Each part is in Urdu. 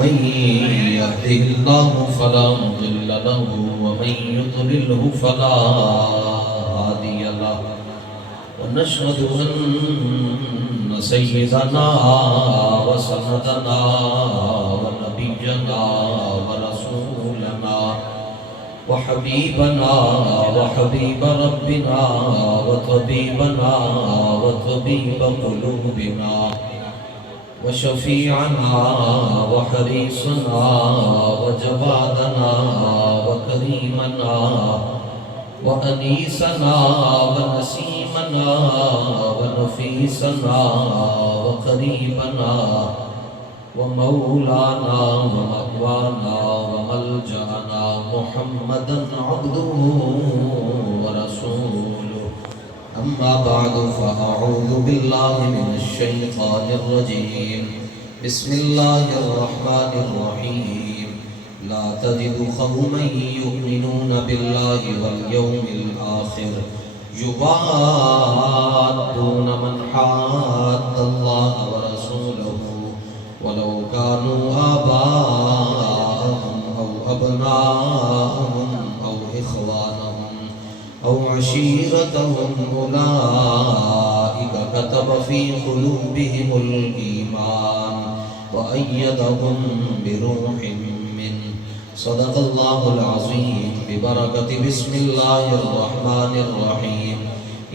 من يهده الله فلا مضل له ومن يضلله فلا هادي له ونشهد أن سيدنا وسندنا ونبينا ورسولنا وحبيبنا وحبيب ربنا وطبيبنا وطبيب قلوبنا وشفيعنا وحريصنا وجوادنا وكريمنا وأنيسنا ونسيمنا ونفيسنا وقريبنا ومولانا ومأوانا وملجأنا محمدا عبده ورسوله. أما بعد فأعوذ بالله من الشيطان الرجيم. بسم الله الرحمن الرحيم. لا تجد قوما يؤمنون بالله واليوم الآخر يوادون من حاد الله ورسوله ولو كانوا آباءهم أو أبناءهم أو إخوانهم أو عشيرتهم أولئك كتب في قلوبهم الإيمان وأيدهم بروح منه. صدق الله العظيم. ببركة بسم الله الرحمن الرحيم.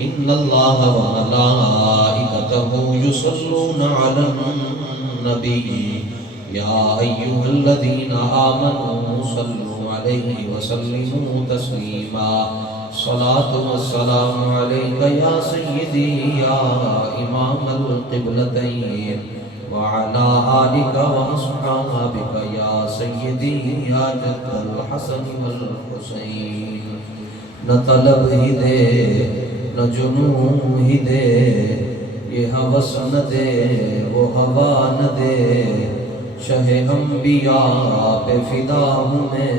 إن الله وملائكته يصلون على النبي يا أيها الذين آمنوا صلوا عليه وسلموا تسليما. صلاة والسلام عليك يا سيدي يا إمام القبلتين وعلى آلك وأصحابك يا سيدي يا جد الحسن والحسين. نہ طلب ہی دے نہ جنون ہی دے یہ ہوس نہ دے وہ ہوا نہ دے شہ انبیاء پہ فدا ہوں میں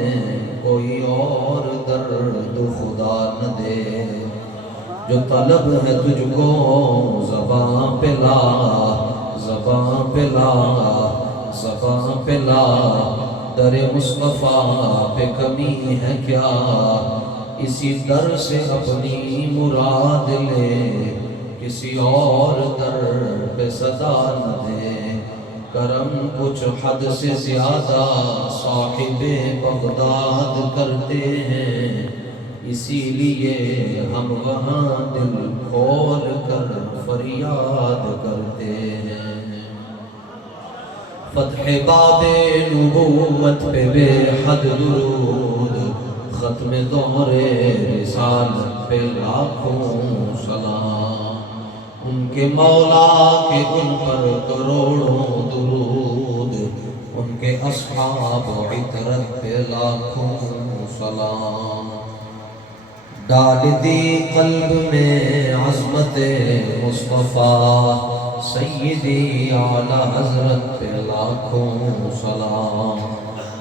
کوئی اور درد خدا نہ دے. جو طلب ہے تجھ کو زباں پہ لا زباں پہ لا زباں پہ لا. در مصطفیٰ پہ کمی ہے کیا اسی در سے اپنی مراد لے کسی اور در پہ صدا نہ دے. کرم کچھ حد سے زیادہ صاحب بغداد کرتے ہیں اسی لیے ہم وہاں دل کھول کر فریاد کرتے ہیں. فتح باب نبوت پہ بے حد درود ختم دور رسالت پہ لاکھوں سلام. ان کے مولا کے ان پر کروڑوں درود ان کے اصحاب عطرت پہ لاکھوں سلام. ڈال دی قلب میں عظمت مصطفیٰ سیدی اعلیٰ حضرت پہ لاکھوں سلام.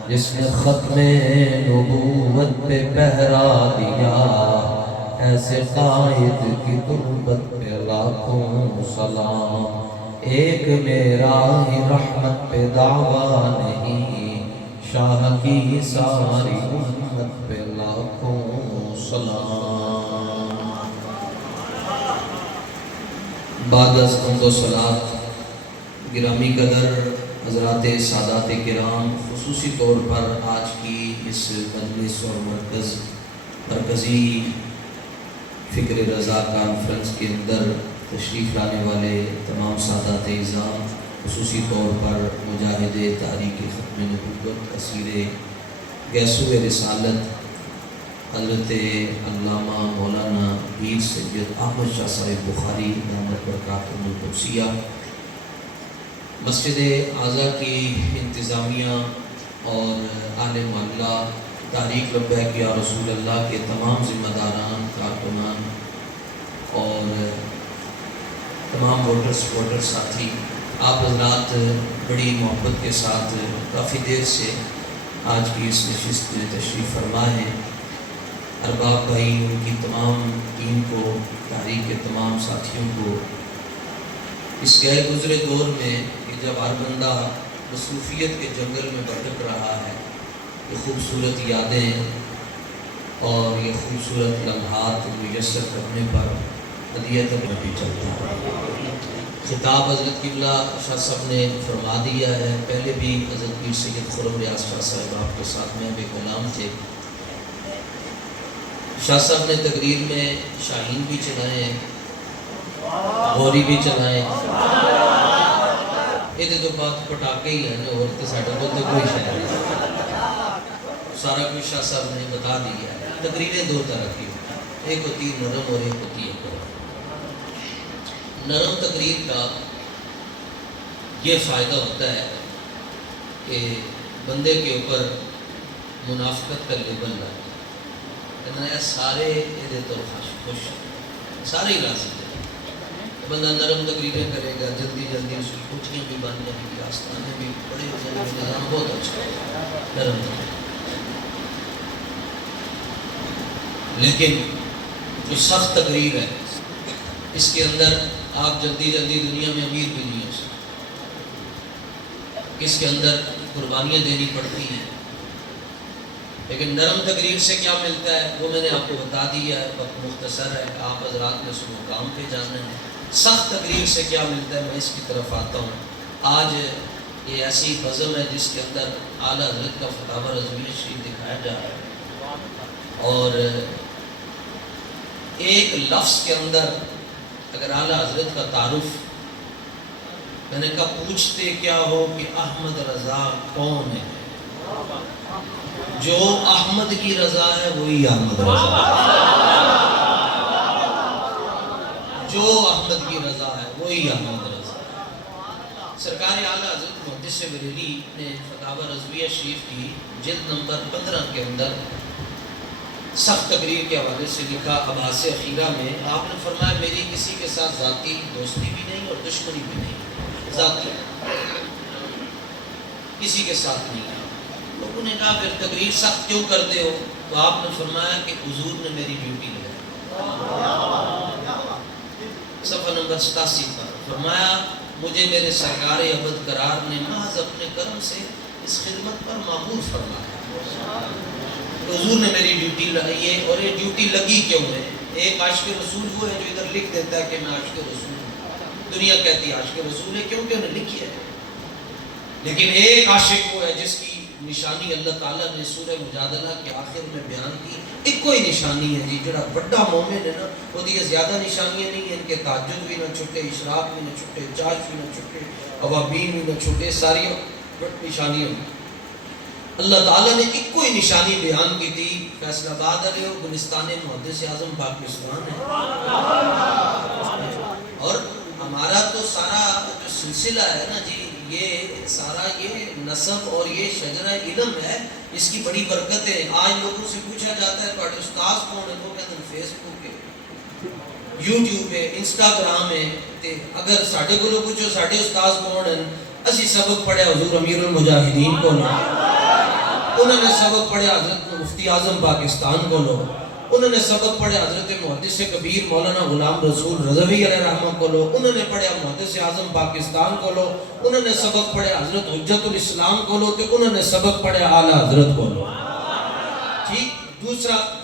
جس نے ختم نبوت پہ پہرا دیا ایسے قائد کی تربت پہ لاکھوں سلام. ایک میرا ہی رحمت پہ دعویٰ نہیں شاہ کی ساری امت پہ لاکھوں سلام. بعد از حمد و صلات گرامی قدر حضرات سادات کرام، خصوصی طور پر آج کی اس مجلس اور مرکزی فکر رضا کانفرنس کے اندر تشریف لانے والے تمام سادات اعظام، خصوصی طور پر مجاہد تحریک ختم نبوت اسیر گیسو رسالت حضرت علامہ مولانا پیر سید احمد شاہ صاحب بخاری دامت برکاتہ القدسیہ، مسجد اعظہ کی انتظامیہ اور اہل محلہ تحریک لبیک یا رسول اللہ کے تمام ذمہ داران، کارکنان اور تمام ووٹر سپورٹر ساتھی، آپ حضرات بڑی محبت کے ساتھ کافی دیر سے آج کی اس نشست میں تشریف فرما ہیں. ارباب بھائی، ان کی تمام ٹیم کو، تحریک کے تمام ساتھیوں کو اس گئے گزرے دور میں کہ جب ہر بندہ مصروفیت کے جنگل میں بھٹک رہا ہے، یہ خوبصورت یادیں اور یہ خوبصورت لمحات میسر کرنے پر ہدیت میں بھی چلتا ہے۔ خطاب حضرت قبلہ شاہ صاحب نے فرما دیا ہے، پہلے بھی حضرت پیر سید خرم ریاض شاہ صاحب آپ کے ساتھ میں بھی غلام تھے۔ شاہ صاحب نے تقریر میں شاہین بھی چلائے، غوری بھی چلائے، یہ تو بات پٹاکے ہی ہے نا، اور تو ساڈے کول تو کوئی شے نہیں، سارا کچھ شاہ صاحب نے بتا دیا ہے۔ تقریریں دو طرح کی ہوتی ہیں، ایک ہوتی ہے نرم اور ایک ہوتی ہے گرم۔ نرم تقریر کا یہ فائدہ ہوتا ہے کہ بندے کے اوپر منافقت کا لیبل لگتا ہے، سارے یہ تو خوش، سارے ہی راضی ہیں۔ بندہ نرم تقریریں کرے گا، جلدی جلدی اس کی کوٹھیاں بھی بن جائیں گی، آستانے بھی بڑے ہو جائیں گے، نظام بہت اچھا ہے نرم تقریر۔ لیکن جو سخت تقریر ہے اس کے اندر آپ جلدی جلدی دنیا میں امیر بھی نہیں ہو سکتے، اس کے اندر قربانیاں دینی پڑتی ہیں۔ لیکن نرم تقریر سے کیا ملتا ہے وہ میں نے آپ کو بتا دیا ہے، وقت مختصر ہے، آپ حضرات نے صبح کام پہ جانا ہے۔ سخت تقریر سے کیا ملتا ہے میں اس کی طرف آتا ہوں۔ آج یہ ایسی بزم ہے جس کے اندر اعلیٰ حضرت کا فتاوی رضویہ شریف دکھایا جا رہا ہے، اور ایک لفظ کے اندر اگر اعلیٰ حضرت کا تعارف، میں نے کہا پوچھتے کیا ہو کہ احمد رضا کون ہے؟ جو احمد کی رضا ہے وہی احمد رضا ہے، جو احمد کی رضا ہے وہی احمد رضا ہے۔ سرکار اعلیٰ حضرت محدث بریلوی نے فتاوی رضویہ شریف کی جلد نمبر 15 کے اندر سخت تقریر کے حوالے سے لکھا، ابحاث اخیرہ میں آپ نے فرمایا میری کسی کے ساتھ ذاتی دوستی بھی نہیں اور دشمنی بھی نہیں، ذاتی کسی کے ساتھ نہیں ہے۔ لوگوں نے کہا پھر تقریر سخت کیوں کرتے ہو؟ تو آپ نے فرمایا کہ حضور نے میری ڈیوٹی لگائی۔ صفحہ نمبر 87 پر فرمایا مجھے میرے سرکار ابد قرار نے محض اپنے کرم سے اس خدمت پر مامور فرمایا۔ حضور نے میری ڈیوٹی لگائی ہے، اور یہ ڈیوٹی لگی کیوں ہے؟ ایک عاشق رسول وہ ہے جو ادھر لکھ دیتا ہے کہ میں عاشق رسول ہوں، دنیا کہتی ہے عاشق رسول ہے کیونکہ انہوں نے لکھی ہے، لیکن ایک عاشق وہ ہے جس کی نشانی اللہ تعالیٰ نے سورہ مجادلہ کے آخر میں بیان کی۔ ایک کوئی نشانی ہے جی، جڑا بڑا مومن ہے نا وہ دیئے زیادہ نشانیاں نہیں ہیں، ان کے تہجد بھی نہ چھٹے، اشراق بھی نہ چھٹے، چاش بھی نہ چھٹے، اوابین بھی نہ چھٹے، ساری نشانیاں۔ اللہ تعالیٰ نے ایک کوئی نشانی بیان کی تھی، فیصل آباد علیہ گلستان محدث اعظم پاکستان ہے، اور ہمارا تو سارا جو سلسلہ ہے نا جی، یہ سارا یہ نسب اور یہ شجرہ علم ہے، اس کی بڑی برکت ہے۔ آج لوگوں سے پوچھا جاتا ہے تھوڑے استاذ کون ہے، وہ کہتے ہیں فیس بک ہے، یوٹیوب ہے، انسٹاگرام ہے، تے اگر ساڈے کولوں پوچھو ساڈے استاذ کون ہیں، اسی سبق پڑھے حضور امیر المجاہدین کو لو، انہوں نے سبق پڑھے حضرت مفتی اعظم پاکستان کو لو، انہوں نے سبق پڑھے حضرت محدث کبیر مولانا غلام رسول رضوی علیہ رحمہ کو لو، انہوں نے پڑھے محدث اعظم پاکستان کو لو، انہوں نے سبق پڑھے حضرت حجت الاسلام کو لو، تو انہوں نے سبق پڑھے اعلیٰ حضرت کو لو۔ ٹھیک،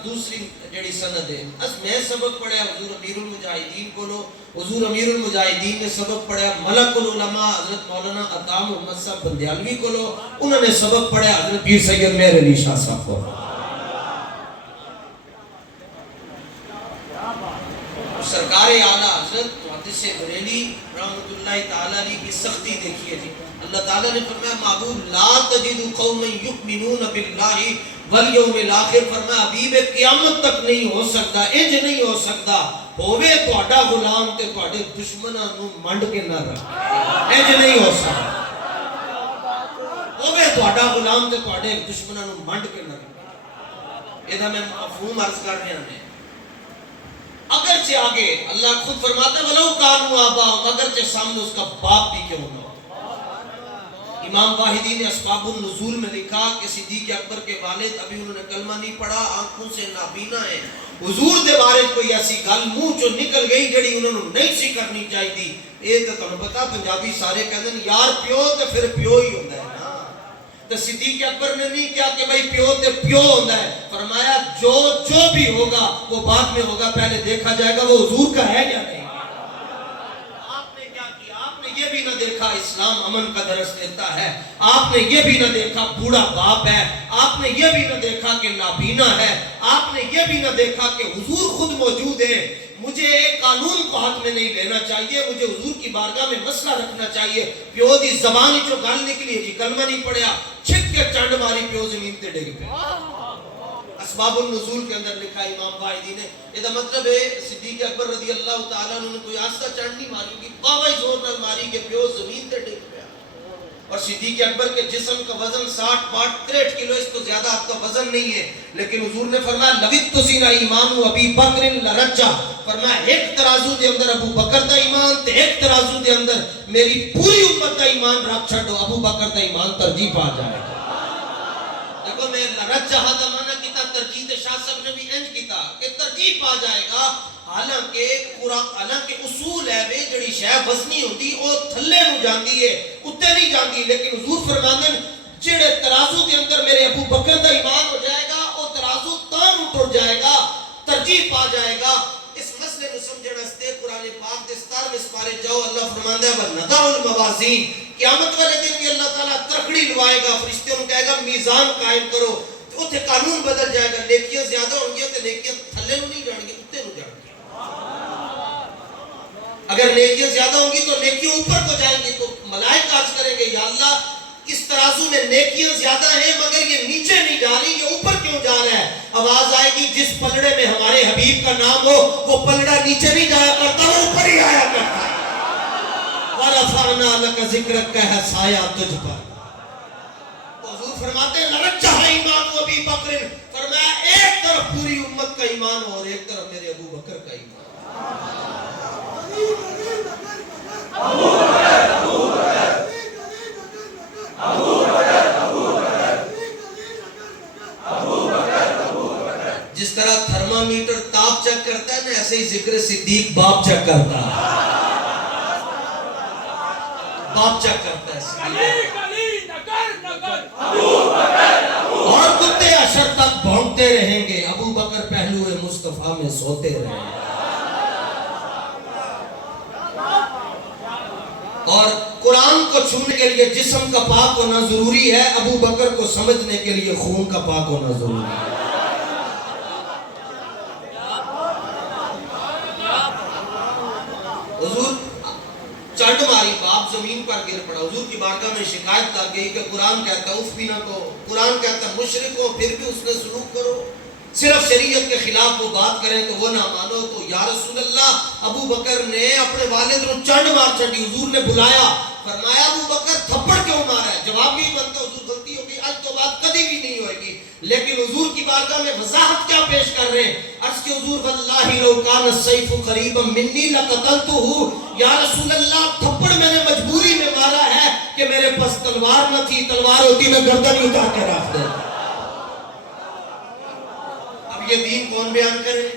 دوسری جڑی سند ہے، میں سبق پڑھا حضور امیر المجاہدین کو لو، حضور امیر المجاہدین نے سبق پڑھا ملک العلماء حضرت مولانا عطا محمد صاحب بندیالوی کو لو، انہوں نے سبق پڑھا حضرت پیر سید مہر علی شاہ صاحب کو۔ سرکار اعلیٰ حضرت محدث بریلوی رحمۃ اللہ تعالیٰ علیہ کی سختی دیکھیے جی، اللہ تعالیٰ نے فرمایا محبوب لا تجد قوما یؤمنون باللہ والیوم الاخر، فرمایا حبیب قیامت تک نہیں ہو سکتا، انج نہیں ہو سکتا ہووے تہاڈا غلام تے تہاڈے دشمناں نوں منڈ کے نہ رکھے، انج نہیں ہو سکتا ہووے تہاڈا غلام تے تہاڈے دشمناں نوں منڈ کے نہ رکھے۔ یہ میں مفہوم عرض کر رہے ہیں۔ اگرچہ آگے اللہ خود فرماتا ہے وَلَوْ كَانُوا آبَاءَهُمْ، اگرچہ سامنے اس کا باپ بھی کیوں نہ ہو، امام واحدی نے اسباب النزول میں لکھا کہ صدیق اکبر کے والد ابھی انہوں نے کلمہ نہیں پڑھا، آنکھوں سے نابینا ہے، حضور دے بارے کوئی ایسی گل منہ چوں نکل گئی جڑی انہوں نے نہیں سی کرنی چاہیے تھی۔ یہ تو تمہیں پتا پنجابی سارے کہتے ہیں یار پیو تے پھر پیو ہی ہوتا ہے نا، تو صدیق اکبر نے نہیں کیا کہ بھائی پیو تے پیو ہوتا ہے، فرمایا جو بھی ہوگا وہ بعد میں ہوگا، پہلے دیکھا جائے گا وہ حضور کا ہے یا نہیں۔ یہ بھی نہ دیکھا اسلام امن کا درس دیتا ہے، آپ نے یہ بھی نہ دیکھا بوڑھا باپ ہے، آپ نے یہ بھی نہ دیکھا کہ نابینا ہے، آپ نے یہ بھی نہ دیکھا کہ حضور خود موجود ہے۔ مجھے ایک قانون کو ہاتھ میں نہیں لینا چاہیے، مجھے حضور کی بارگاہ میں مسئلہ رکھنا چاہیے۔ پیو دی زبان جو گل نکلی جی کلمہ نہیں پڑھیا، چھک کے چانڈ ماری پیو زمین تے ڈگ پیا۔ اسباب النزول کے اندر لکھا امام واحدی نے، یہ مطلب ہے صدیق اکبر رضی اللہ تعالیٰ عنہ نے کوئی آستہ چانڈ نہیں ماری ہوگی، باوی زور نہ ماری کہ پیو زمین تے ڈگ پیا۔ اور صدیق اکبر کے جسم کا وزن 63 کلو، اس تو زیادہ آپ کا وزن نہیں ہے، لیکن حضور نے فرمایا لوت تسینا ایمان ابی بکر لرجا، فرمایا ایک ترازو دے اندر ابو بکر دا ایمان تے ایک ترازو دے اندر میری پوری امت دا ایمان رکھ چھڈو، ابو بکر دا ایمان ترجیح پا جائے گا۔ دیکھو میں لرجا دا معنی کیتا ترجیح تے شاہ صاحب نے بھی انج کیتا کہ ترجیح پا جائے گا۔ حالانکہ اصول ہے وے جڑی شے وزنی ہوندی او تھلے نو جاندی ہے، اوتے نہیں جاندی، لیکن حضور فرماندے جڑے ترازو دے اندر میرے ابو بکر دا ایمان ہو جائے گا او ترازو تاں ٹر جائے گا، ترجیح پا جائے گا۔ اس مسئلے کو سمجھنے واسطے قرآن پاک دے 17ویں سپارے جاؤ، اللہ فرماندا ہے وَنَضَعُ الْمَوَازِينَ، قیامت والے دن بھی اللہ تعالیٰ ترکڑی لوائے گا، فرشتوں کو کہے گا میزان قائم کرو، اوتھے قانون بدل جائے گا، نیکیاں زیادہ ہوں گی تے نیکیاں تھلے نو نہیں جان گی، اوتے نو جان گی۔ اگر نیکیاں زیادہ ہوں گی تو نیکیاں اوپر کو جائیں گی، تو ملائکہ عرض کریں گے یا اللہ اس ترازو میں نیکیاں زیادہ ہیں مگر یہ نیچے نہیں جا رہی، یہ اوپر کیوں جا رہا ہے؟ آواز آئے گی جس پلڑے میں ہمارے حبیب کا نام ہو وہ پلڑا نیچے نہیں جایا کرتا، وہ اوپر ہی آیا کرتا ہے۔ وَرَفَعْنَا لَكَ ذِكْرَكَ کا ہے سایہ تجھ پر۔ حضور فرماتے ہیں لَرَجَّحَ ایمان ابی بکر، فرمایا ایک طرف پوری امت کا ایمان اور ایک طرف میرے ابو بکر کا ایمان۔ جس طرح تھرمامیٹر تاپ چیک کرتا ہے نا، ایسے ہی ذکر صدیق باپ چیک کرتا ہے، باپ چیک کرتا ہے۔ اور کتے عشر تک بھونکتے رہیں گے، ابو بکر پہلو مصطفیٰ میں سوتے رہیں گے۔ اور قرآن کو چھونے کے لیے جسم کا پاک ہونا ضروری ہے، ابو بکر کو سمجھنے کے لیے خون کا پاک ہونا ضروری ہے۔ حضور چنڈ ماری، باپ زمین پر گر پڑا، حضور کی بارگاہ میں شکایت لگ گئی کہ قرآن کہتا ہے اف بھی نہ کہو، قرآن کہتا ہے مشرک ہو پھر بھی اس نے سلوک کرو، صرف شریعت کے خلاف وہ بات کریں تو وہ نہ مانو، تو یا رسول اللہ ابو بکر نے اپنے والد کو چنڈ مار چھڑی۔ حضور نے بلایا، فرمایا ابو بکر تھپڑ کیوں مارا ہے؟ جواب یہی بنتا حضور غلطی ہوگی، آج تو بات کبھی بھی نہیں ہوئے گی، لیکن حضور کی بارگاہ میں وضاحت کیا پیش کر رہے ہیں؟ عرض کہ حضور واللہ لو کان السیف قریبا منی لقتلتہ، یا رسول اللہ تھپڑ میں نے مجبوری میں مارا ہے کہ میرے پاس تلوار نہ تھی، تلوار ہوتی میں گردن ہی اتار کے رکھ دیتا۔ یہ دین کون بیان کرے؟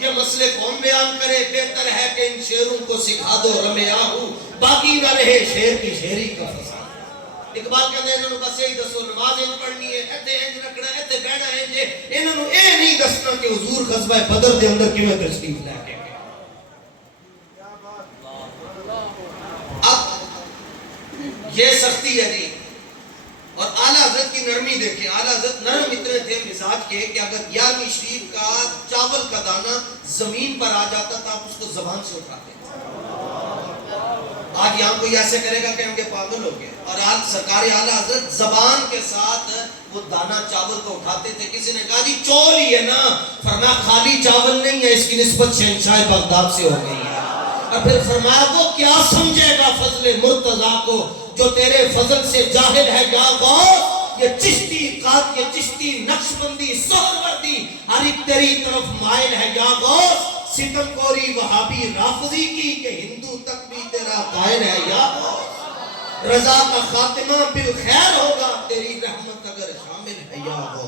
یہ مسئلے کون بیان کرے؟ بہتر ہے کہ ان شیروں کو سکھا دو رمیاہو، باقی نہ رہے شیر کی شیری کا فساد۔ اقبال کہتے ہیں انہوں نے بس یہی دسو نماز انج پڑھنی ہے، ایتھے انج رکھنا ہے، ایتھے بیٹھنا ہے انج، انہوں نے اے نہیں دسنا کہ حضور غزوہ بدر دے اندر کیوں تشریف لے کے گئے۔ اب یہ سختی ہے نہیں، اور اعلیٰ حضرت کی نرمی دیکھیں، اعلیٰ حضرت نرم اتنے تھے مزاج کے کہ اگر 11ویں شریف کا چاول کا دانہ زمین پر آ جاتا تھا آپ اس کو زبان سے اٹھاتے تھے۔ آج یہاں کوئی ایسے کرے گا کہ ان کے پاگل ہو گئے، اور آج سرکار اعلیٰ حضرت زبان کے ساتھ وہ دانہ چاول کو اٹھاتے تھے۔ کسی نے کہا جی چول ہی ہے نا، فرمایا خالی چاول نہیں ہے، اس کی نسبت شہنشاہ بغداد سے ہو گئی ہے۔ اور پھر فرمایا وہ کیا سمجھے گا فضل مرتضیٰ کو جو تیرے فضل سے جاہل ہے یا غوث، یہ چشتی قاد، یہ چشتی نقشبندی سہروردی ہر ایک تیری طرف مائل ہے یا غوث، ستم کوری وہابی رافضی کی کہ ہندو تک بھی تیرا قائل ہے یا غوث۔ رضا کا خاتمہ بالخیر ہوگا تیری رحمت اگر شامل حیا ہو.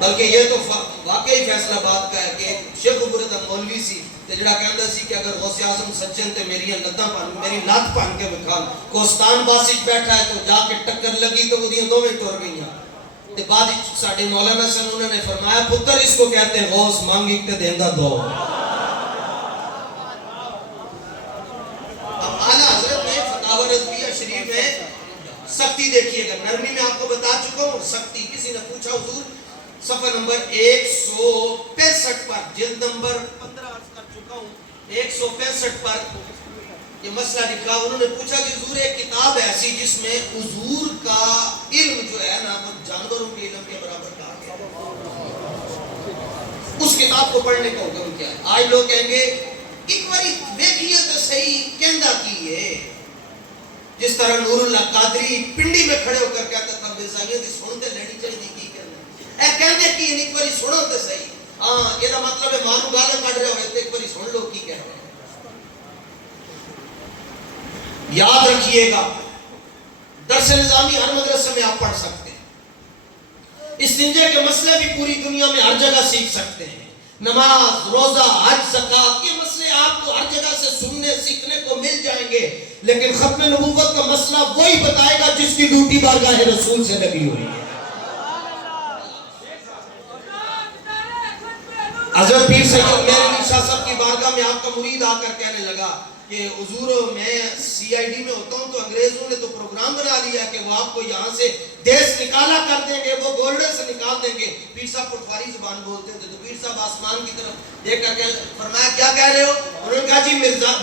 بلکہ یہ تو واقعی فیصلہ بات کا ہے کہ شیخ عبورت مولوی سی تے جڑا کہندا سی کہ اگر غوث اعظم سچن تے میری لتاں پن میری لات پن کے بکھا کوستان باسی بیٹھا ہے تو جا کے ٹکر لگی تو اودیاں دوویں ٹر گئیاں. تے بعد ساڈے مولانا سن انہوں نے فرمایا پتر اس کو کہتے ہیں غوث مانگ ایک تے دیندا دو. اب اعلیٰ حضرت نے فتاوی رضویہ شریف میں سختی دیکھیے گا. نرمی میں آپ کو بتا چکا ہوں. سختی کسی نے پوچھا حضور صفحہ نمبر 165 پر جلد نمبر 15 عرض کر چکا ہوں 165 پر یہ مسئلہ لکھا. انہوں نے پوچھا کہ حضور ایک کتاب ایسی جس میں حضور کا علم جو ہے نا وہ جانوروں کے علم کے برابر کہا گیا اس کتاب کو پڑھنے کا حکم کیا ہے. آج لوگ کہیں گے ایک باری دیکھیے تو صحیح کہندا کی ہے. جس طرح نور اللہ قادری پنڈی میں کھڑے ہو کر کہتا تھا مرزائیاں دی سنتے لڑی چاہیے کی کرنا اے کہندے کی ایک باری سنو تے صحیح. ہاں یہ مطلب ہے مانو گالاں کڈ رہے ہوئے تے ایک باری سن لو کی کہہ رہے ہیں. یاد رکھیے گا درس نظامی ہر مدرسے میں آپ پڑھ سکتے ہیں. استنجے کے مسئلے بھی پوری دنیا میں ہر جگہ سیکھ سکتے ہیں. نماز روزہ حج زکات یہ مسئلے آپ کو ہر جگہ سے سننے سیکھنے کو مل جائیں گے. لیکن ختم نبوت کا مسئلہ وہی بتائے گا جس کی ڈیوٹی بارگاہ رسول سے لگی ہوئی ہے. حضرت پیر سید میرعلی شاہ صاحب کی بارگاہ میں آپ کا مرید آ کر کہنے لگا کہ حضور میں سی آئی ڈی میں ہوتا ہوں تو انگریزوں نے تو پروگرام بنا لیا کہ وہ آپ کو یہاں سے دیش نکالا کر دیں گے وہ گولڈن سے نکال دیں گے. پیر صاحب پٹواری زبان بولتے تھے تو پیر صاحب آسمان کی طرف دیکھ کر کے فرمایا کیا کہہ رہے ہو. انہوں نے کہا جی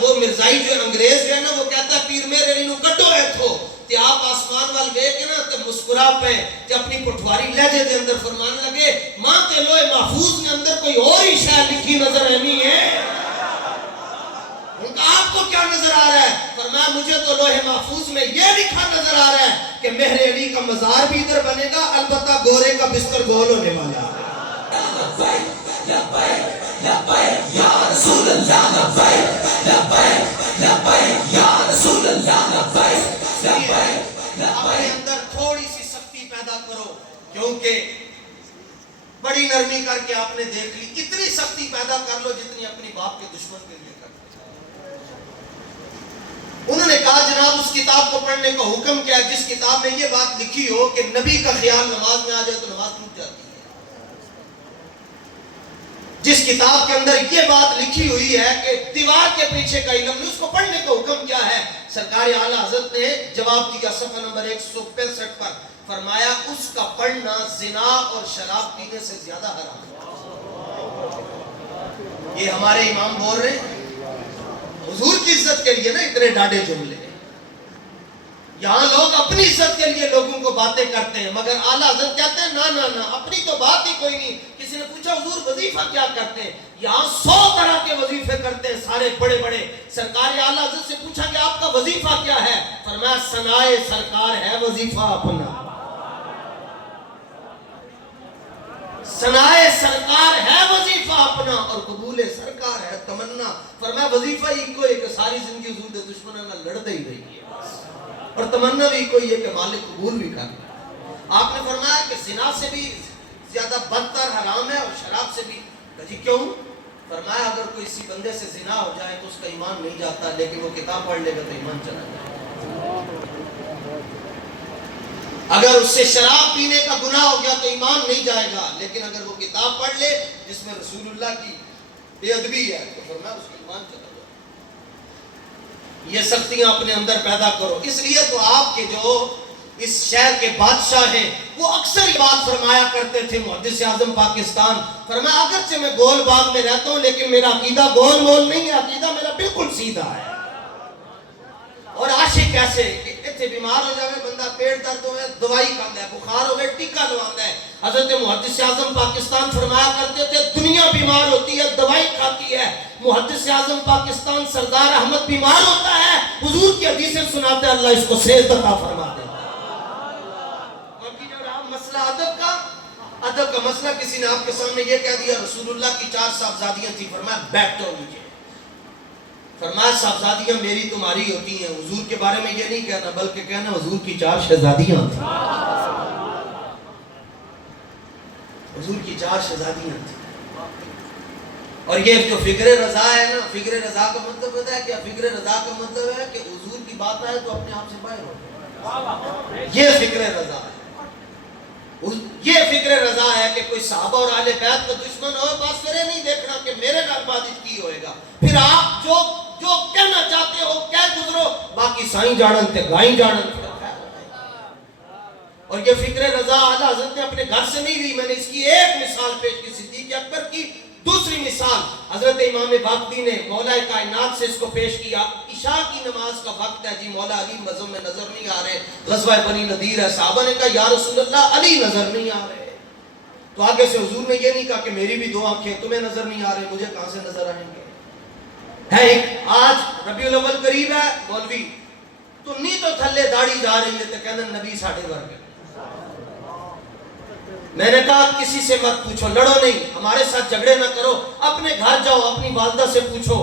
وہ مرزائی جو انگریز جو ہے نا وہ کہتا ہے پیر میرعلی نو کڈو ایتھوں تے آپ آسمان وال ویکھ کے نا تے مسکرا پے تے اپنی پٹواری لہجے دے اندر فرمان لگے ماں تے لوہے محفوظ کے اندر کوئی اور ہی شے لکھی نظر نہیں ہے. آپ کو کیا نظر آ رہا ہے؟ فرمایا مجھے تو لوح محفوظ میں یہ لکھا نظر آ رہا ہے کہ مہر علی کا مزار بھی ادھر بنے گا البتہ گورے کا بستر گول ہونے والا ہے. یا رسول اللہ لبیک لبیک لبیک یا رسول اللہ لبیک. اپنے اندر تھوڑی سی سختی پیدا کرو کیونکہ بڑی نرمی کر کے آپ نے دیکھ لی. اتنی سختی پیدا کر لو جتنی اپنی باپ کے دشمن کے لیے کرتے. انہوں نے کہا جناب اس کتاب کو پڑھنے کا حکم کیا ہے جس کتاب میں یہ بات لکھی ہو کہ نبی کا خیال نماز میں آ جائے تو نماز ٹوٹ جاتی ہے. جس کتاب کے اندر یہ بات لکھی ہوئی ہے کہ دیوار کے پیچھے کا علم نہیں اس کو پڑھنے کا حکم کیا ہے. سرکار اعلیٰ حضرت نے جواب دیا صفحہ نمبر 165 پر فرمایا اس کا پڑھنا زنا اور شراب پینے سے زیادہ حرام ہے. یہ ہمارے امام بول رہے ہیں حضور کی عزت کے لیے نا اتنے ڈاڈے جملے. یہاں لوگ اپنی عزت کے لیے لوگوں کو باتیں کرتے ہیں مگر اعلیٰ حضرت کہتے ہیں نا اپنی تو بات ہی کوئی نہیں. کسی نے پوچھا حضور وظیفہ کیا کرتے ہیں؟ یہاں 100 طرح کے وظیفے کرتے ہیں سارے بڑے بڑے. سرکار اعلیٰ حضرت سے پوچھا کہ آپ کا وظیفہ کیا ہے؟ فرمایا ثنائے سرکار ہے وظیفہ اپنا. ثنائے سرکار ہے وظیفہ اپنا اور قبول سرکار ہے تمنا. فرمایا وظیفہ ہی کوئی کہ ساری زندگی حضور دے دشمنوں نال لڑتے ہی رہی ہے اور تمنا بھی کوئی ہے کہ مالک قبول بھی کر. آپ نے فرمایا کہ زنا سے بھی زیادہ بدتر حرام ہے اور شراب سے بھی. جی کیوں؟ فرمایا اگر کوئی اسی بندے سے زنا ہو جائے تو اس کا ایمان نہیں جاتا لیکن وہ کتاب پڑھ لے گا تو ایمان چلا جائے. اگر اس سے شراب پینے کا گناہ ہو گیا تو ایمان نہیں جائے گا لیکن اگر وہ کتاب پڑھ لے جس میں رسول اللہ کی بے ادبی ہے تو فرمایا اس کا ایمان چلا جائے. یہ سختیاں اپنے اندر پیدا کرو. اس لیے تو آپ کے جو اس شہر کے بادشاہ ہیں وہ اکثر یہ بات فرمایا کرتے تھے محدث اعظم پاکستان فرمایا اگرچہ میں گول باغ میں رہتا ہوں لیکن میرا عقیدہ گول مول نہیں ہے. عقیدہ میرا بالکل سیدھا ہے. اور عاشق کیسے کہ اتنے بیمار ہو جائے بندہ پیٹ درد ہوئے دوائی کھاتا ہے بخار ہوئے ٹیکہ لواتا ہے. حضرت محدث اعظم پاکستان فرمایا کرتے تھے دنیا بیمار ہوتی ہے دوائی کھاتی ہے. محدث اعظم پاکستان سردار احمد بیمار ہوتا ہے حضور کی حدیثیں سناتے ہیں اللہ اس کو صحت عطا فرما دے. باقی جو رہا مسئلہ ادب کا مسئلہ کسی نے آپ کے سامنے یہ کہہ دیا رسول اللہ کی 4 صاحبزادیاں تھی فرمایا بیٹھو نیچے فرمایا صاحبزادیاں میری تمہاری ہوتی ہیں. حضور کے بارے میں یہ نہیں کہنا بلکہ کہنا حضور کی 4 شہزادیاں تھیں. حضور کی 4 شہزادیاں تھیں. اور یہ جو فکر رضا ہے نا, فکر رضا کا مطلب ہوتا ہے کیا؟ فکر رضا کا مطلب ہے کہ حضور کی بات آئے تو اپنے آپ سے باہر ہو. یہ فکر رضا ہے. یہ فکر رضا ہے کہ کوئی صحابہ اور اہل بیت کا دشمن ہو, بس میرے نہیں دیکھنا کہ میرے گھر بادت کی ہوئے گا. پھر آپ جو کہنا چاہتے ہو کہہ گزرو, باقی سائیں جانن تے گائیں جانن. اور یہ فکر رضا اعلیٰ حضرت نے اپنے گھر سے نہیں لی. میں نے اس کی ایک مثال پیش کی صدیق اکبر کی. دوسری مثال حضرت امام باقری نے مولا کائنات سے اس کو پیش کیا. عشاء کی نماز کا وقت ہے جی, مولا علی مذہب میں نظر نہیں آ رہے, غزوہ بنی نذیر ہے. صحابہ نے کہا یا رسول اللہ علی نظر نہیں آ رہے. تو آگے سے حضور نے یہ نہیں کہا کہ میری بھی 2 آنکھیں, تمہیں نظر نہیں آ رہے, مجھے کہاں سے نظر آئیں گے. ہے آج ربیع الاول قریب ہے, مولوی تو نہیں تو تھلے داڑھی جا رہی ہے تو کہنا نبی ساڑھے ورگے. میں نے کہا کسی سے مت پوچھو, لڑو نہیں, ہمارے ساتھ جھگڑے نہ کرو, اپنے گھر جاؤ, اپنی والدہ سے پوچھو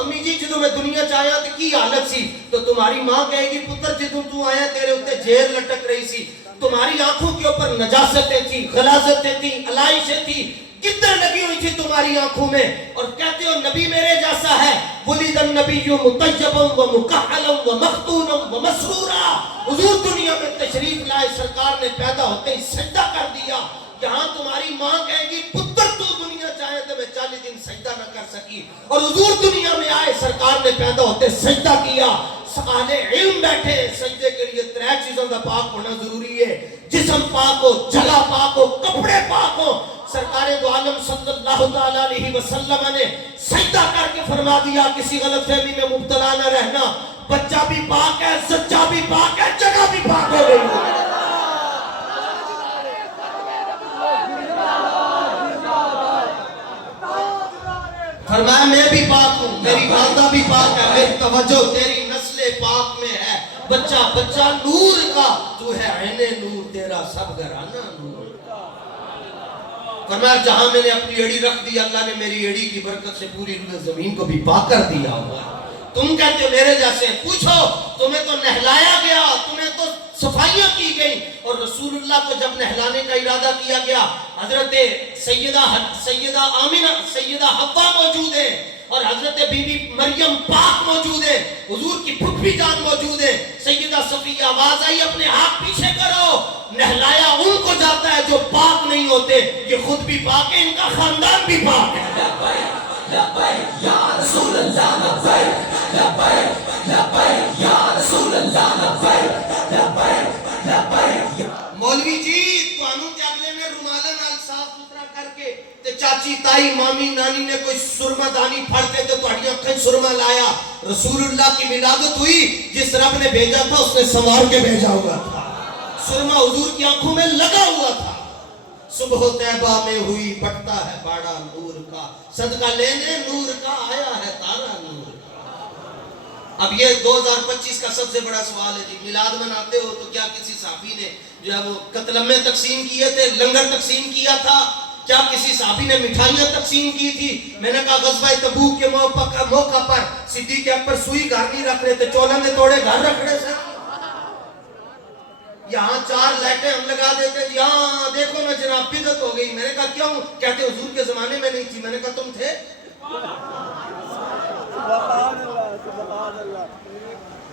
امی جی جدوں میں دنیا چاہیا تو کی حالت سی؟ تو تمہاری ماں کہے گی پتر جدوں تو آیا تیرے اوتے جیر لٹک رہی سی, تمہاری آنکھوں کے اوپر نجاستیں تھی, غلاظتیں تھی, علائشیں تھی, کتنے لگی ہوئی تھی تمہاری آنکھوں میں. اور کہتے ہو نبی میرے جیسا ہے. ولد النبی مطیبا ومکحلا ومختونا ومسرورا. حضور دنیا میں تشریف لائے, سرکار نے پیدا ہوتے ہی سجدہ کر دیا. یہاں تمہاری ماں کہے گی پتر تو دنیا چاہے تو میں 40 دن سجدہ نہ کر سکی, اور حضور دنیا میں آئے, سرکار نے پیدا ہوتے سجدہ کیا. اہل علم بیٹھے, سجدے کے لیے 3 چیزوں کا پاک ہونا ضروری ہے. جسم پاک ہو, جگہ پاک ہو, کپڑے پاک ہو. سرکار دو عالم صلی اللہ تعالیٰ علیہ وسلم نے سجدہ کر کے فرما دیا کسی غلط فہمی میں مبتلا نہ رہنا. بچہ بھی پاک ہے, سچا بھی پاک ہے, جگہ بھی پاک ہو گئی ہے. فرمایا میں بھی پاک ہوں, میری والدہ بھی پاک ہے, میری توجہ تیری نسل پاک میں ہے. بچہ نور کا, تو ہے عین نور, تیرا سب گھرانہ نور. فرمایا جہاں میں نے اپنی ایڑی رکھ دی, اللہ نے میری ایڑی کی برکت سے پوری روئے زمین کو بھی پاک کر دیا ہوا. تم کہتے ہو میرے جیسے, پوچھو تمہیں تو نہلایا گیا, تمہیں تو صفائیاں کی گئی. اور رسول اللہ کو جب نہلانے کا ارادہ کیا گیا, حضرت سیدہ آمینہ, سیدہ حوا موجود ہے, اور حضرت بی بی مریم پاک موجود ہے, حضور کی پھپھی جان موجود ہے. سیدہ صفیہ آواز آئی اپنے ہاتھ پیچھے کرو. نہلایا ان کو جاتا ہے جو پاک نہیں ہوتے. یہ خود بھی پاک ہے, ان کا خاندان بھی پاک ہے. لبیک یا رسول اللہ, لبیک لبیک لبیک یا رسول اللہ, لبیک لبیک لبیک. مولوی جی تانوں تے اگلے نے رومالے نال صاف ستھرا کر کے تے چاچی تائی مامی نانی نے کوئی سرما دانی پھڑتے تے تہاڈی اکھیں سرما لایا. رسول اللہ کی ولادت ہوئی, جس رب نے بھیجا تھا اس نے سنوار کے بھیجا ہوا تھا. سرما حضور کی آنکھوں میں لگا ہوا تھا. صبح طیبہ میں ہوئی بٹتا ہے باڑا نور کا, صدقہ لینے نور کا آیا ہے تارا نور کا. اب یہ 2025 کا سب سے بڑا سوال ہے جی, میلاد مناتے ہو تو کیا کسی صحابی نے جو ہے وہ قتلمے تقسیم کیے تھے, لنگر تقسیم کیا تھا؟ کیا کسی صحابی نے مٹھائیاں تقسیم کی تھی؟ میں نے کہا غزوہ تبوک کے موقع پر صدیق اکبر سوئی گھر نہیں رکھ رہے تھے, چولہا میں توڑے گھر رکھ رہے تھے. یہاں 4 لائٹیں ہم لگا دیتے جی, ہاں دیکھو نا جناب بدعت ہو گئی. میں نے کہا کیوں؟ کہتے حضور کے زمانے میں نہیں تھی. میں نے کہا تم تھے؟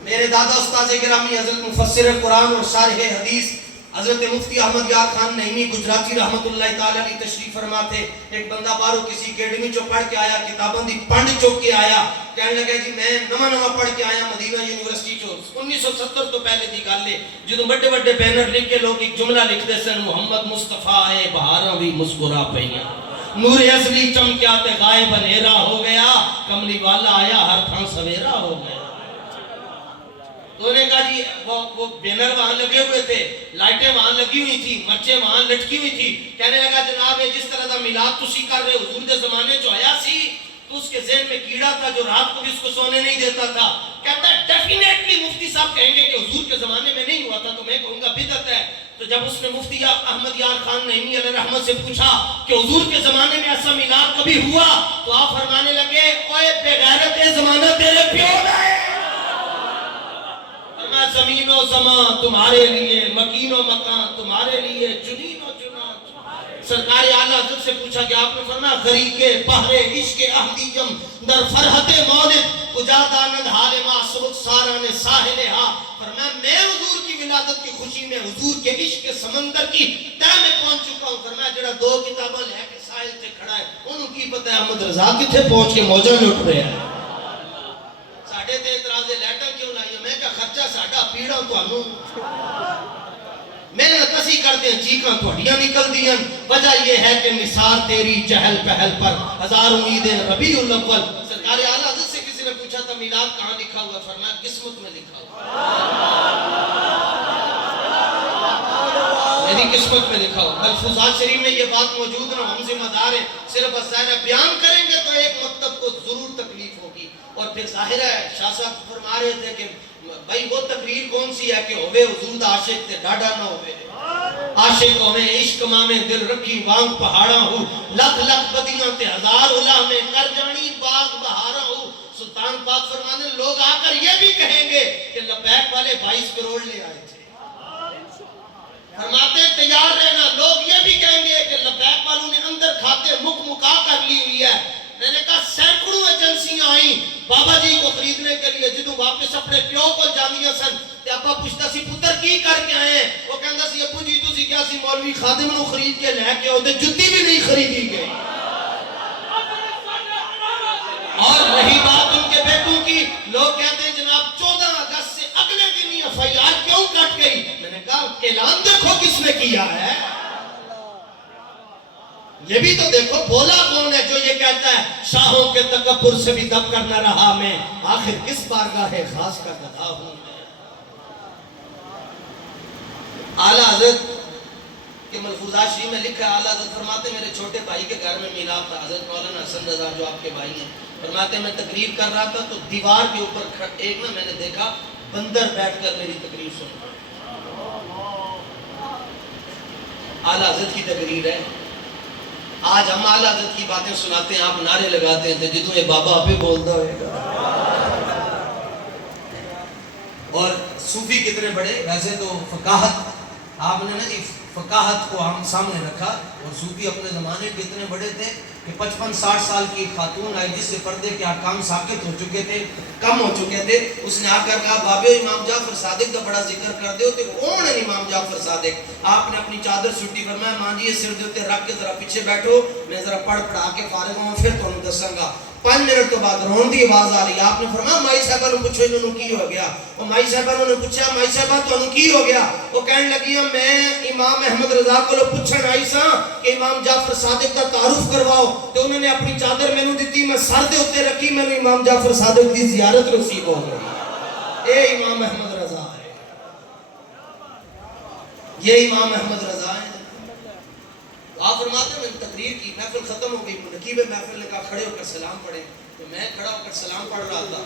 میرے دادا استاد گرامی حضرت مفسر قرآن اور شارح حدیث حضرت مفتی احمد یار خان نعیمی گجراتی رحمت اللہ تعالیٰ علیہ تشریف فرما تھے. ایک بندہ بارو کسی اکیڈمی چو پڑھ کے آیا, کتابوں دی پنڈ چوک کے آیا, کہنے لگا جی میں نواں پڑھ کے آیا مدینہ یونیورسٹی چو. 1970 تو پہلے دی گل ہے, جدوں بڑے بڑے بینر لکھ کے لوگ ایک جملہ لکھتے سن, محمد مصطفیٰ ہے بہاراں بھی مسکرا پئیاں, نور ازلی چمکیا تے غائب اندھیرا ہو گیا, کملی والا آیا ہر تھان سویرا ہو گیا. تو انہوں نے کہا جی وہ بینر وہاں لگے ہوئے تھے, لائٹیں وہاں لگی ہوئی تھی, مرچیں وہاں لٹکی ہوئی تھی. کہنے لگا جناب یہ جس طرح دا میلاد تسی کر رہے حضور دے زمانے جو آیا سی, تو اس کے ذہن میں کیڑا تھا جو رات کو بھی اس کو سونے نہیں دیتا تھا. کہتا ہے ڈیفینیٹلی مفتی صاحب کہیں گے کہ حضور کے زمانے میں نہیں ہوا تھا, تو میں کہوں گا بدعت ہے. تو جب اس نے مفتی احمد یار خان نعیمی علیہ رحمت سے پوچھا کہ حضور کے زمانے میں ایسا میلاد کبھی ہوا, تو آپ فرمانے لگے اوے بے غیرت زمانہ تیرے پیو دا ہے. فرمایا زمین و زمان تمہارے لیے، مکین و مکان تمہارے لیے، جنین و جنان. سرکار اعلیٰ حضرت سے پوچھا کہ آپ نے فرمایا غریقے پہرے عشق اہلیجم در فرحت مولد کجا داند حال ما سبق ساران ساحل ہا. فرمایا میں حضور کی ولادت کی خوشی میں حضور کے عشق کے سمندر کی تہ میں پہنچ چکا ہوں. فرمایا جڑا 2 کتاباں لے کے ساحل تے کھڑا ہے انہوں کی پتہ ہے احمد رضا کتھے پہنچ کے موجاں میں اٹھ رہا ہے. ساڈے تے اعتراض لیٹر کیوں لائی؟ میں کہا خرچہ ساڈا پیڑاں تانوں محنت اسی کرتے ہیں چیخاں تھوڑیاں نکل دیاں. وجہ یہ ہے کہ نثار تیری چہل پہل پر ہزار امیدیں ربیع الاول. سرکار اعلیٰ حضرت سے کسی نے پوچھا تھا میلاد کہاں لکھا ہوا؟ فرمایا قسمت میں لکھا ہوا، میری قسمت میں لکھا ہوا. ملفوظات شریف میں یہ بات موجود ہے، ہم ذمہ دار ہیں. صرف ظاہر بیان کریں گے تو ایک مکتب کو ضرور تکلیف ہوگی. اور پھر ظاہر ہے شاہ صاحب فرما رہے تھے کہ بھائی وہ تقریر کون سی ہے کہ ہوئے حضور دا عاشق تے ڈاڈا نہ ہوئے. عاشق ہوئے عشق ماں میں دل رکھی وانگ پہاڑاں ہو، لکھ لکھ بدیاں تے ہزار الا میں کر جانی باغ بہاراں ہو. سلطان پاک فرمانے لوگ آ کر یہ بھی کہیں گے کہ لبیک والے 22 کروڑ لے آئے تھے. فرماتے ہیں تیار رہنا. لوگ یہ بھی کہیں گے کہ لبیک والوں نے اندر کھاتے مک مکا کر لی ہوئی ہے. میں نے کہا سینکڑوں ایجنسیاں آئیں بابا جی کو خریدنے کے لیے. جدوں واپس اپنے پیو کو جاندیاں سن تے ابا پوچھتا سی پتر کی کر کے آئے ہیں؟ وہ کہندا سی ابو جی تسی کیا سی مولوی خادم نو خرید کے لے کے آؤ تے جُتی بھی نہیں خریدی گئی. اور رہی بات ان کے بیٹوں کی، لوگ کہتے ہیں جناب 14 اگست سے اگلے دن ہی FIR کیوں کٹ گئی؟ میں نے کہا اعلان دیکھو کس نے کیا ہے، یہ بھی تو دیکھو بولا کون ہے جو یہ کہتا ہے شاہوں کے تکبر سے بھی دب کر نہ رہا میں، آخر کس بارگاہ خاص کا گدھا ہوں میں. اعلیٰ حضرت کے ملفوظات شریف میں لکھا ہے، اعلیٰ حضرت فرماتے میرے چھوٹے بھائی کے گھر میں میلاد تھا. حضرت مولانا حسن رضا جو آپ کے بھائی ہیں فرماتے میں تقریر کر رہا تھا تو دیوار کے اوپر ایک نا میں نے دیکھا بندر بیٹھ کر میری تقریر سن رہا. اعلیٰ حضرت کی تقریر ہے. آج ہم اعلیٰ حضرت کی باتیں سناتے ہیں، آپ نعرے لگاتے ہیں جدوں یہ بابا آپ ہی بولتا ہوئے گا. اور صوفی کتنے بڑے، ویسے تو فقاہت آپ نے نا جی فقاہت کو ہم سامنے رکھا، اور صوفی اپنے زمانے کے اتنے بڑے تھے کہ 55-60 سال کی خاتون آئی جس سے پردے کے احکام ساقط ہو چکے تھے، کم ہو چکے تھے. اس نے آ کر کہا بابے امام جعفر صادق کا بڑا ذکر کر دے. کون ہے امام جعفر صادق؟ آپ نے اپنی چادر چھٹی فرمایا ماں جی یہ سر دے تے رکھ کے ذرا پیچھے بیٹھو، میں ذرا پڑھ پڑھا کے فارغ ہوں پھر تمہیں دساں گا. 5 منٹ تو بعد رون دی آواز آ رہی. آپ نے فرمایا مائی صاحبہ نے پوچھو انہوں کی ہو گیا؟ اور مائی صاحبہ نے پوچھا مائی صاحبہ تو انہوں کی ہو گیا؟ وہ کہنے لگی میں امام احمد رضا کو لو پوچھن آئی سا کہ امام جعفر صادق کا تعارف کرواؤ. تو انہوں نے اپنی چادر میں نے دیتی، میں سر دے اتے رکھی، میں نے امام جعفر صادق دی زیارت نصیب ہو گئی. اے امام احمد رضا ہے، یہ امام احمد رضا ہے. آپ فرماتے ہیں میں نے تقریر کی، محفل ختم ہو گئی. نقیب محفل نے کہا کھڑے ہو کر سلام پڑھیں. تو میں کھڑا ہو کر سلام پڑھ رہا تھا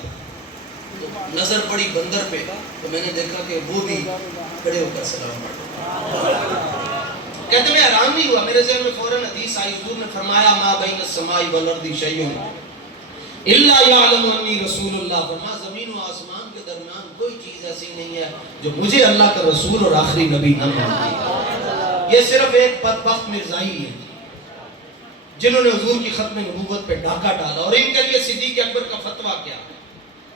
تو نظر پڑی بندر پہ، تو میں نے دیکھا کہ وہ بھی کھڑے ہو کر سلام پڑھ رہا. کہتے میں حیران نہیں ہوا، میرے ذہن میں فوراً حدیث آئی. حضور نے فرمایا ما بین السماء والارض شیء الا یعلم انی رسول اللہ. فرمایا زمین و آسمان کے درمیان کوئی چیز ایسی نہیں ہے جو مجھے اللہ کا رسول اور آخری نبی نہ مانتی. یہ صرف ایک بدبخت مرزائی ہے جنہوں نے حضور کی ختم نبوت پہ ڈاکہ ڈالا. اور ان کے لیے صدیق اکبر کا فتویٰ کیا؟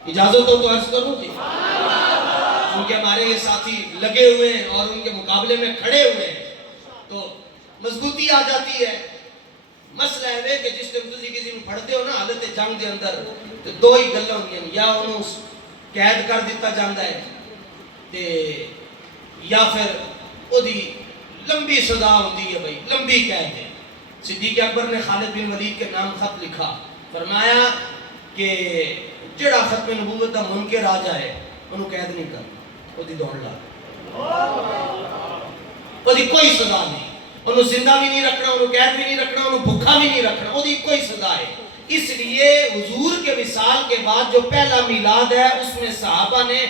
اجازت ہو تو عرض کروں جی، کیونکہ ہمارے یہ ساتھی لگے ہوئے ہیں اور ان کے مقابلے میں کھڑے ہوئے ہیں تو مضبوطی آ جاتی ہے. مسئلہ ہے کہ جس ٹائم تسی کسی میں پڑھتے ہو نا حالت جنگ دے اندر تو 2 ہی گلاں ہوندیاں، یا انہوں قید کر دیتا جاندہ ہے تے یا پھر او دی لمبی سزا ہوندی ہے. بھائی لمبی قید ہے. صدیق اکبر نے خالد بن ولید کے نام خط لکھا، فرمایا کہ جڑا ختم نبوت دا منکر آ جائے انہوں قید نہیں کرنا، وہ دی دوڑ لا، وہ دی کوئی سزا نہیں، انہوں زندہ بھی نہیں رکھنا، انہوں قید بھی نہیں رکھنا، انہوں بھکھا بھی نہیں رکھنا، وہ دی کوئی سزا ہے. اس لیے حضور کے وصال کے بعد جو پہلا میلاد ہے اس میں صحابہ نے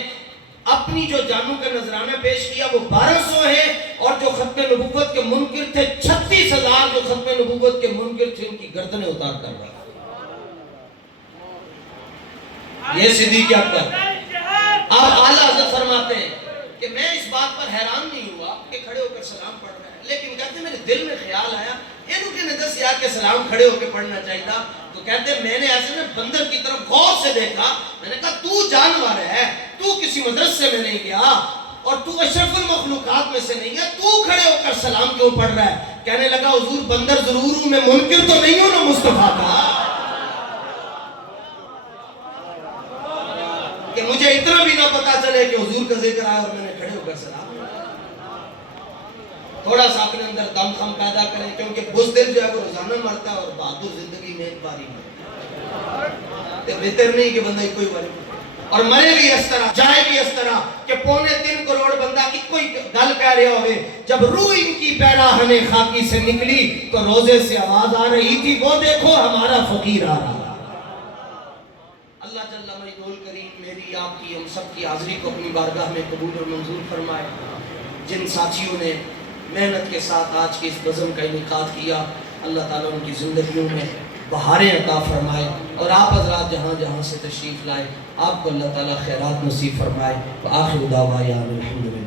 اپنی جو جانوں کا نذرانہ پیش کیا وہ 1200 ہے، اور جو ختم نبوت کے منکر تھے 36,000 جو ختم نبوت کے منکر تھے ان کی گردنیں اتار کر رہا. یہ صدیق اکبر. آپ اعلیٰ حضرت فرماتے ہیں کہ میں اس بات پر حیران نہیں ہوا کہ کھڑے ہو کر سلام پڑھ رہے ہیں، لیکن کہتے ہیں میرے دل میں خیال آیا انہوں نے دس یاد کہ سلام کھڑے ہو کے پڑھنا چاہیے تھا. تو کہتے ہیں میں نے ایسے میں بندر کی طرف غور سے دیکھا، میں نے کہا تو جانور ہے، تو کسی مدرسے میں نہیں گیا اور تو اشرف المخلوقات میں سے نہیں ہے، تو کھڑے ہو کر سلام کیوں پڑھ رہا ہے؟ کہنے لگا حضور بندر ضرور ہوں، میں منکر تو نہیں ہوں نا مصطفیٰ کا، کہ مجھے اتنا بھی نہ پتا چلے کہ حضور کا ذکر آیا اور میں نے کھڑے ہو کر سلام. تھوڑا سا اپنے اندر دم خم پیدا کریں، کیونکہ بزدل جو ہے وہ روزانہ مرتا ہے اور بہادر زندگی میں ایک باری مرتا ہے. بہتر نہیں کہ بندہ کوئی باری اور مرے بھی اس طرح، جائے بھی اس طرح کہ 3.25 کروڑ بندہ ایک ہی گل کہہ رہا ہوئے. جب روح ان کی پیراہن خاکی سے نکلی تو روزے سے آواز آ رہی تھی وہ دیکھو ہمارا فقیر آ رہا. اللہ جل مجدول کریم میری آپ کی ہم سب کی حاضری کو اپنی بارگاہ میں قبول اور منظور فرمائے. جن ساتھیوں نے محنت کے ساتھ آج کی اس بزم کا انعقاد کیا، اللہ تعالیٰ ان کی زندگیوں میں بہاریں عطا فرمائے، اور آپ حضرات جہاں جہاں سے تشریف لائے آپ کو اللہ تعالیٰ خیرات نصیب فرمائے. وآخر دعوانا الحمدللہ.